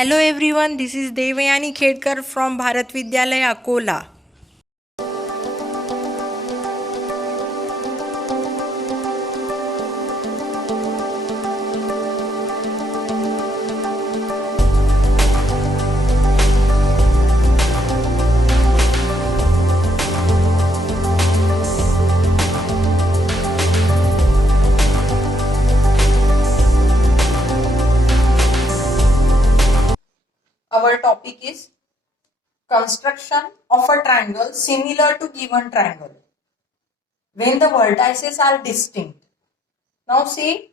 Hello everyone, this is Devayani Khedkar from Bharat Vidyalaya Akola. Our topic is construction of a triangle similar to given triangle when the vertices are distinct. Now see,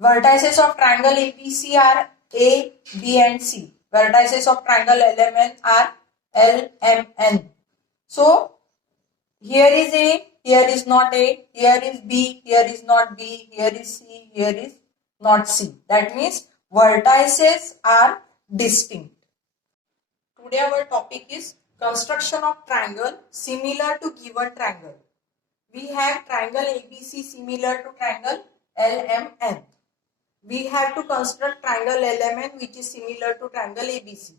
vertices of triangle ABC are A, B and C. Vertices of triangle LMN are L, M, N. So here is A, here is not A, here is B, here is not B, here is C, here is not C. That means vertices are distinct. Today our topic is construction of triangle similar to given triangle. We have triangle ABC similar to triangle LMN. We have to construct triangle LMN which is similar to triangle ABC.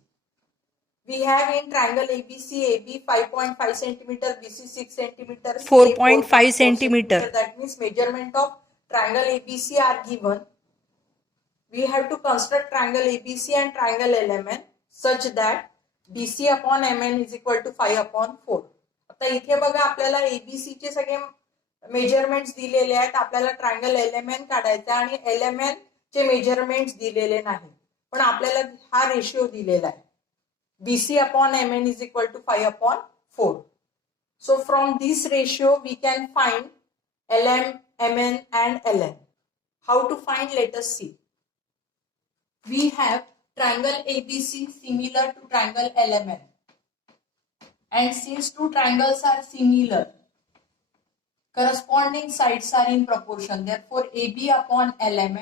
We have in triangle ABC AB 5.5 cm, BC 6 cm, 4.5 cm. That means measurement of triangle ABC are given. We have to construct triangle ABC and triangle LMN such that BC upon MN is equal to 5 upon 4. आता इथे बघा आपल्याला ABC चे सगळे measurements दिलेले आहेत. आपल्याला triangle LMN काढायचा आणि LMN चे मेजरमेंट्स दिलेले नाही, पण आपल्याला हा रेशिओ दिलेला आहे. BC upon MN is equal to 5 upon 4. So from this ratio we can find LM, MN and LN. How to find? Let us see. We have triangle ABC similar to triangle LMN. And since two triangles are similar, corresponding sides are in proportion. Therefore, AB upon LM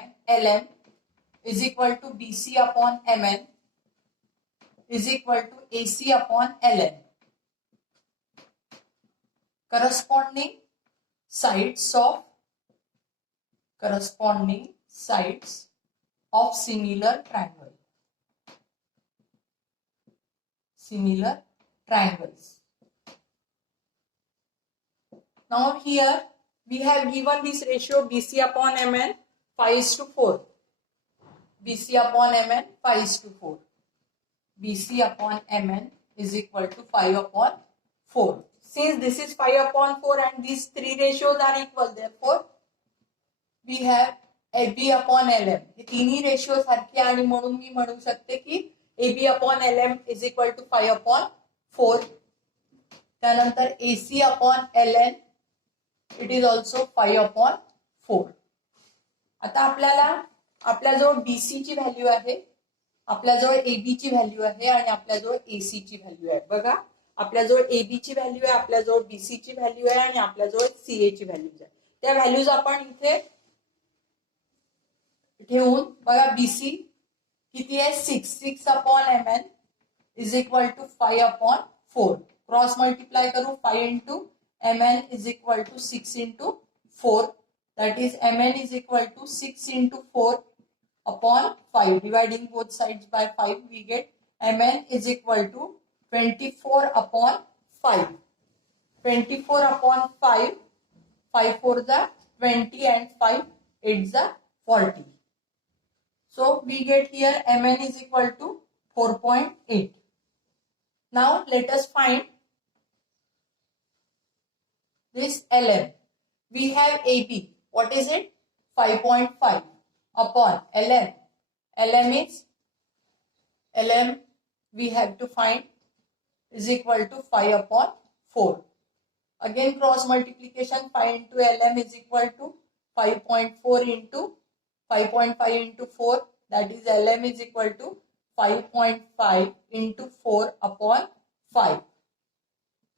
is equal to BC upon MN is equal to AC upon LN. Corresponding sides of similar triangle. Similar triangles. Now here we have given this ratio BC upon MN 5:4. BC upon MN 5:4. BC upon MN is equal to 5 upon 4. Since this is 5 upon 4 and these three ratios are equal, therefore we have AB upon LM. हे तिन्ही ratio सारखे आणि म्हणून मी म्हणू शकते की AB upon LM is equal to 5 upon 4. त्यानंतर AC upon LN it is also 5 upon 4. आता आपल्याला आपल्याजवळ BC ची व्हॅल्यू आहे, आपल्याजवळ AB ची व्हॅल्यू आहे आणि आपल्याजवळ AC ची व्हॅल्यू आहे. बघा, आपल्याजवळ AB ची व्हॅल्यू आहे, आपल्याजवळ BC ची व्हॅल्यू आहे आणि आपल्याजवळ CA ची व्हॅल्यू आहे. त्या व्हॅल्यूज आपण इथे ठेवून बघा, BC किती आहे 6 upon MN is equal to 5 upon 4. Cross multiply करू, 5 into MN is equal to 6 into 4. That is MN is equal to 6 into 4 upon 5. Dividing both sides by 5, we get MN is equal to 24 upon 5. 24 upon 5. 5 4 the 20 and 5 8 the 40. So we get here MN is equal to 4.8. Now let us find this LM. We have AB. What is it? 5.5 upon LM. LM we have to find is equal to 5 upon 4. Again cross multiplication, 5 into LM is equal to 5.4 into 5.5 into 4. That is LM is equal to 5.5 into 4 upon 5.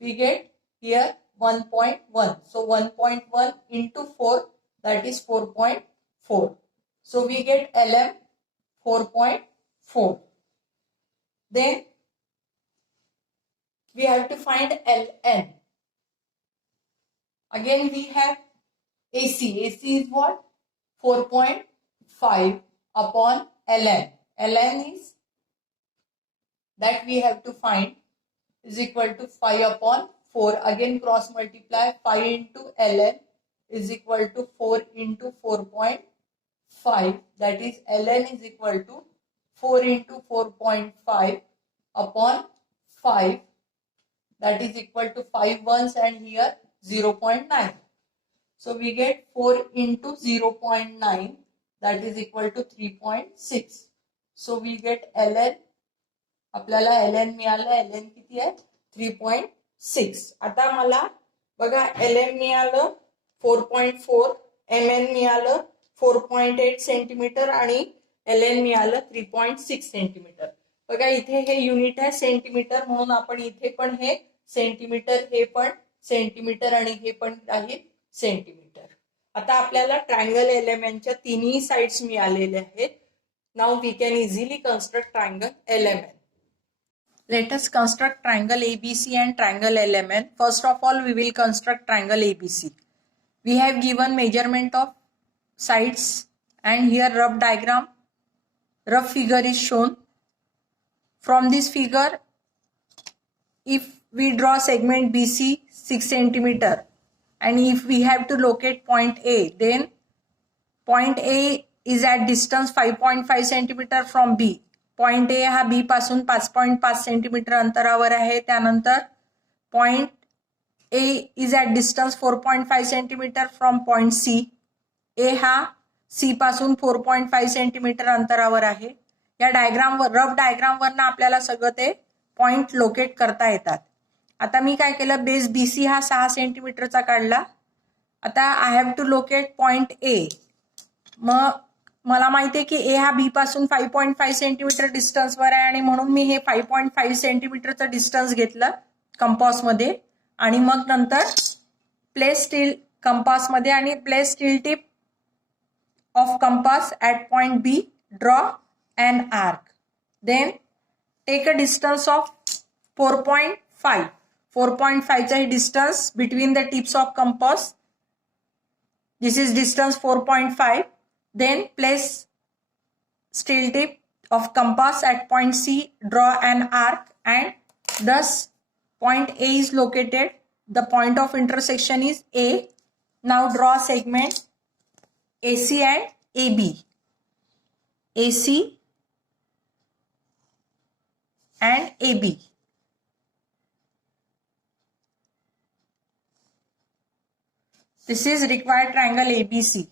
We get here 1.1. So 1.1 into 4, that is 4.4. So we get LM 4.4. Then we have to find LN. Again we have AC. AC is what? 4.5 upon ln. Ln is that we have to find is equal to 5 upon 4. Again cross multiply. 5 into ln is equal to 4 into 4.5. That is ln is equal to 4 into 4.5 upon 5. That is equal to 5 ones and here 0.9. So we get 4 into 0.9, that is equal to 3.6. So we get ln, आपल्याला ln मिळालं. ln किती आहे 3.6. आता मला बघा ln मिळालं 4.4, mn मिळालं 4.8 centimetre आणि ln मिळालं 3.6 सेंटीमीटर. बघा इथे हे युनिट आहे सेंटीमीटर, म्हणून आपण इथे पण हे सेंटीमीटर, हे पण सेंटीमीटर आणि हे पण राहील सेंटीमीटर. आता आपल्याला ट्रायंगल एलिमेंटच्या तिन्ही साइड्स मिळालेल्या आहेत. Now we can easily construct triangle element. Let us construct triangle ABC and triangle LMN. First of all, we will construct triangle ABC. We have given measurement of sides and here rough diagram, rough figure is shown. From this figure, if we draw segment BC 6 centimeter and if we have to locate point A, then point A is at distance 5.5 centimeter from B. Point A हा B पासून 5.5 centimetre अंतरावर आहे. त्यानंतर point A is at distance 4.5 centimetre from point C. A हा C पासून 4.5 centimetre अंतरावर आहे. या डायग्रामवर, रफ डायग्रामवरनं आपल्याला सगळं ते पॉइंट लोकेट करता येतात. आता मी काय केलं, बेस BC हा 6 सेंटीमीटरचा काढला. आता I have to locate point A. मग मला माहिती आहे की ए हा बी पासून 5.5 सेंटीमीटर डिस्टन्सवर आहे आणि म्हणून मी हे 5.5 सेंटीमीटरचं डिस्टन्स घेतलं कंपासमध्ये आणि मग नंतर प्लेस स्टील कंपासमध्ये आणि place steel tip of compass at point B. Draw an arc. Then take a distance of 4.5. 4.5चा ही distance between the tips of compass. This is distance 4.5. Then place steel tip of compass at point C, draw an arc and thus point A is located. The point of intersection is A. Now draw segment AC and AB. AC and AB. This is required triangle ABC.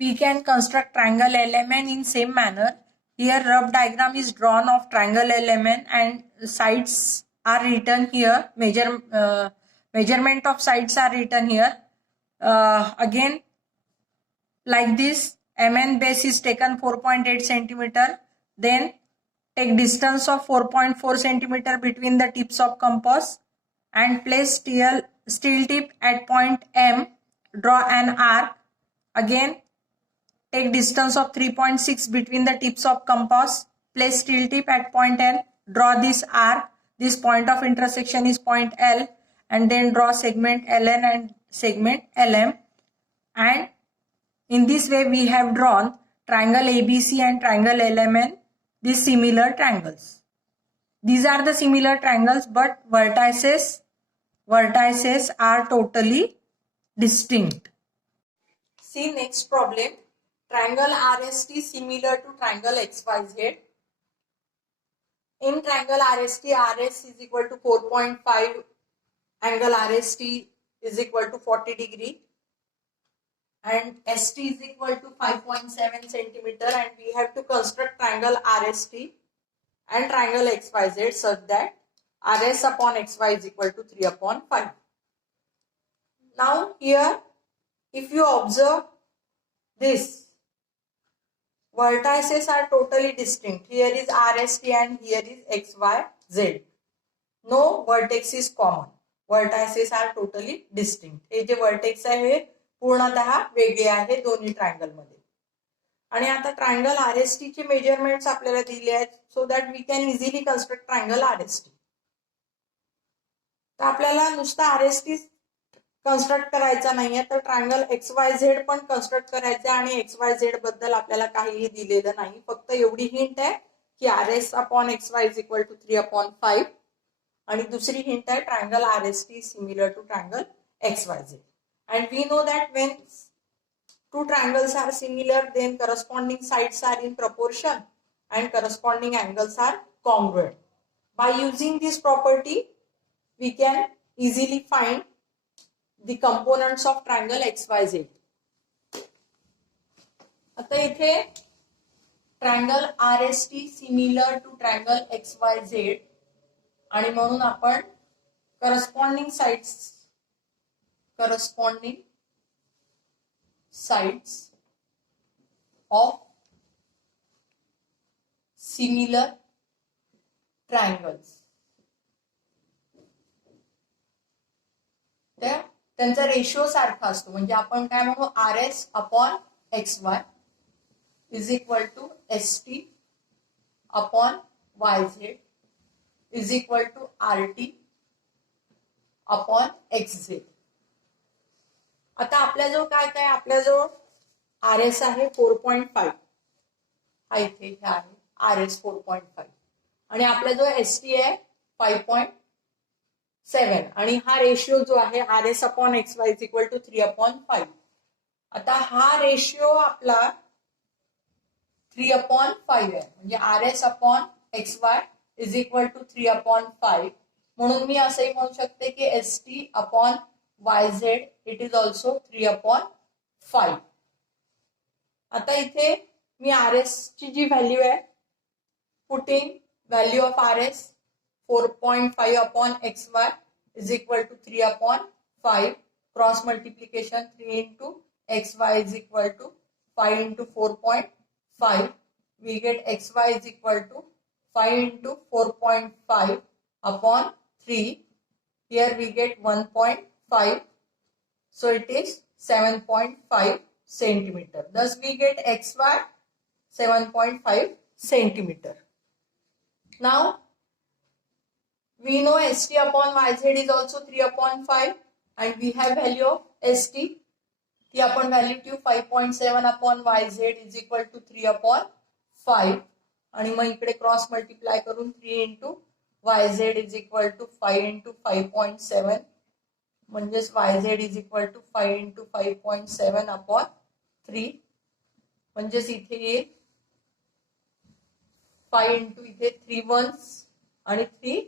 We can construct triangle LMN in same manner. Here rough diagram is drawn of triangle LMN and sides are written here. Measurement of sides are written here. Again, like this, MN base is taken 4.8 centimeter. Then take distance of 4.4 centimeter between the tips of compass and place steel tip at point M. Draw an arc. Again, take distance of 3.6 between the tips of compass. Place steel tip at point N. Draw this arc. This point of intersection is point L. And then draw segment LN and segment LM. And in this way we have drawn triangle ABC and triangle LMN. These similar triangles. These are the similar triangles, but vertices are totally distinct. See next problem. Triangle RST similar to triangle XYZ. In triangle RST, RS is equal to 4.5, angle RST is equal to 40 degree and ST is equal to 5.7 centimeter, and we have to construct triangle RST and triangle XYZ such that RS upon XY is equal to 3 upon 5. Now here, if you observe this, vertices are totally distinct. Here is RST and here is XYZ. No vertex is common. Vertices are totally distinct. हे जे vertex आहे हे पूर्णतः वेगळे आहे दोन्ही triangle मध्ये. आणि आता ट्रायंगल RST चे मेजरमेंट्स आपल्याला दिले आहेत so that we can easily construct triangle RST. तर आपल्याला नुसता RST कन्स्ट्रक्ट करायचा नाहीये, तर ट्रायंगल XYZ पण कन्स्ट्रक्ट करायचा आणि XYZ बद्दल आपल्याला काहीही दिलेलं नाही. फक्त एवढी हिंट आहे की RS upon XY is equal to 3/5 आणि दुसरी हिंट आहे triangle RST is similar to triangle XYZ. And we know that when two triangles are similar, then corresponding sides are in proportion and corresponding angles are congruent. By using this property, we can easily find the components of triangle XYZ. आता इथे triangle RST similar to triangle XYZ आणि म्हणून आपण corresponding sides of similar triangles त्यांचा ratio सारखा असतो. म्हणजे आपण काय म्हणू, RS upon XY is equal to ST upon YZ is equal to RT upon XZ. आता आपल्याजवळ काय काय, आपल्याजवळ RS आहे 4.5, हा इथे आहे RS 4.5 आणि आपल्याजवळ ST आहे 5.7 आणि हा रेशिओ जो आहे RS upon XY is equal to 3/5. आता हा रेशिओ आपला 3/5 आहे, म्हणजे RS upon XY is equal to 3/5. म्हणून मी असंही म्हणू शकते की ST upon YZ it is also 3/5. आता इथे मी RS ची जी व्हॅल्यू आहे, putting value of RS 4.5 upon XY is equal to 3/5. Cross multiplication 3 into XY is equal to 5 into 4.5. We get XY is equal to 5 into 4.5 upon 3. Here we get 1.5. So it is 7.5 centimeter. Thus we get XY 7.5 centimeter. Now we know ST upon YZ is also 3/5 and we have value of ST. ती आपण value ठेवू 5.7 upon YZ is equal to 3/5 आणि मग इकडे cross multiply करून 3 into YZ is equal to 5 into 5.7 म्हणजेच YZ is equal to 5 into 5.7 upon 3 म्हणजेच इथे येईल 5 into इथे 3 ones आणि 3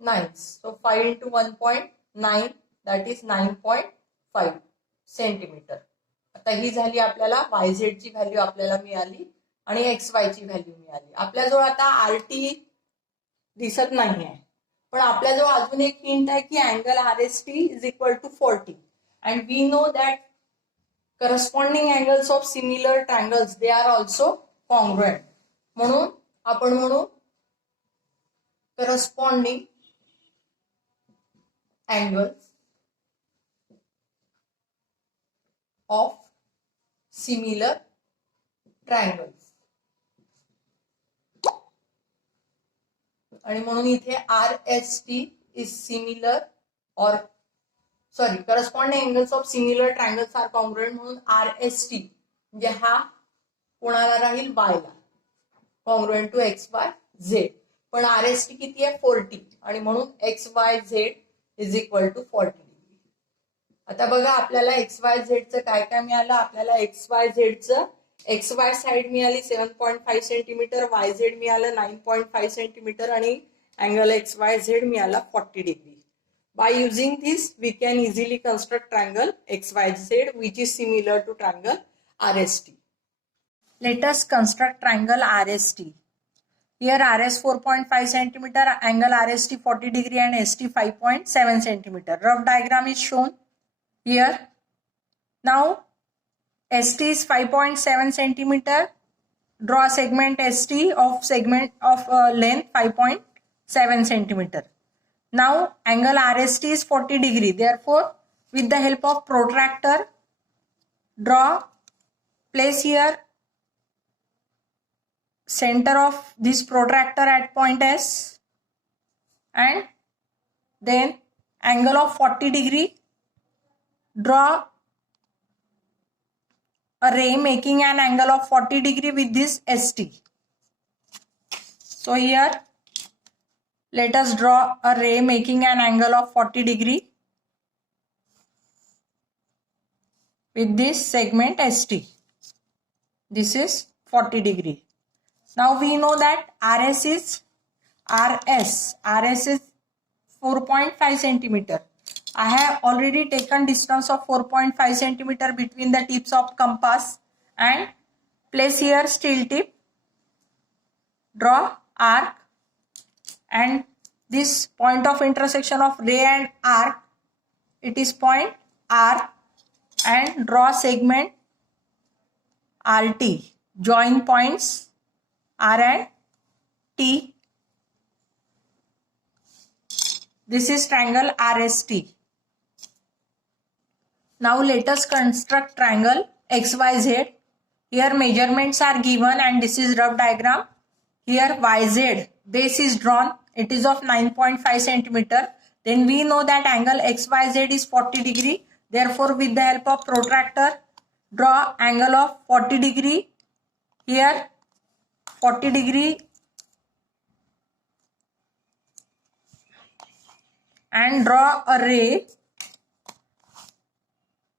nines. So 5 into 1.9 that is 9.5 centimetre. आता ही झाली आपल्याला YZ ची व्हॅल्यू आपल्याला मिळाली आणि XY ची व्हॅल्यू मिळाली. आपल्याजवळ आता RT दिसत नाहीये, पण आपल्याजवळ अजून एक हिंट आहे की angle RST is equal to 40 and we know that corresponding angles of similar triangles they are also congruent. म्हणून आपण म्हणू corresponding angles of similar triangles. आणि म्हणून इथे RST is similar or sorry corresponding angles of similar triangles are congruent म्हणून RST म्हणजे हा कोणाला राहील Y La congruent to XYZ. पण RST किती आहे 40 आणि म्हणून XYZ is equal to 40. आता बघा आपल्याला XYZ चं काय काय मिळालं. आपल्याला XYZ चं XY साइड मिळाली 7.5 सेंटीमीटर, YZ मिळालं 9.5 सेंटीमीटर आणि अँगल XYZ मिळाला 40 degree. By using this, we can easily construct triangle XYZ which is similar to triangle RST. Let us construct triangle RST. Here RS 4.5 centimeter, angle RST 40 degree and ST 5.7 centimeter. Rough diagram is shown here. Now ST is 5.7 centimeter. Draw segment ST of length 5.7 centimeter. Now angle RST is 40 degree. Therefore, with the help of protractor, place here center of this protractor at point S and then angle of 40 degree. Draw a ray making an angle of 40 degree with this ST. So here let us draw a ray making an angle of 40 degree with this segment ST. This is 40 degree. Now we know that RS is 4.5 centimeter. I have already taken distance of 4.5 centimeter between the tips of compass and place here steel tip. Draw arc and this point of intersection of ray and arc, it is point R, and draw segment RT. Join points R and T. This is triangle RST. Now let us construct triangle XYZ. Here measurements are given and this is rough diagram. Here YZ base is drawn. It is of 9.5 centimeter. Then we know that angle XYZ is 40 degree. Therefore, with the help of protractor, draw angle of 40 degree. Here 40 degree and draw a ray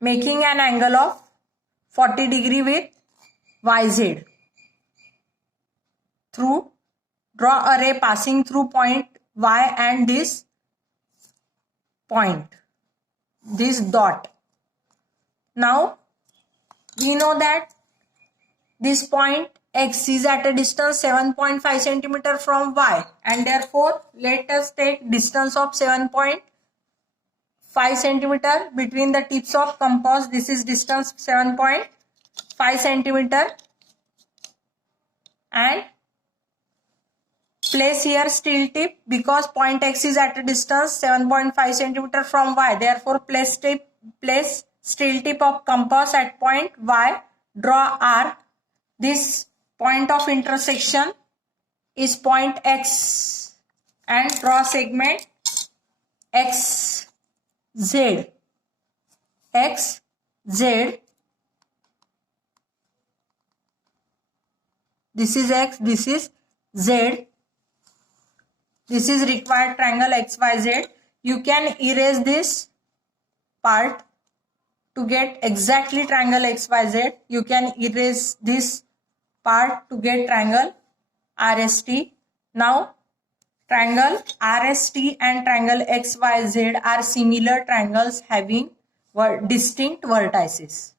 making an angle of 40 degree with YZ. Draw a ray passing through point Y and this point, this dot. Now we know that this point X is at a distance 7.5 centimeter from Y, and therefore let us take distance of 7.5 centimeter between the tips of compass. This is distance 7.5 centimeter and place here steel tip because point X is at a distance 7.5 centimeter from Y. Therefore, place steel tip of compass at point Y. Draw arc. This point of intersection is point X and draw segment XZ. XZ. This is X. This is Z. This is required triangle XYZ. You can erase this part to get exactly triangle XYZ. You can erase this part to get triangle RST. Now, triangle RST and triangle XYZ are similar triangles having distinct vertices.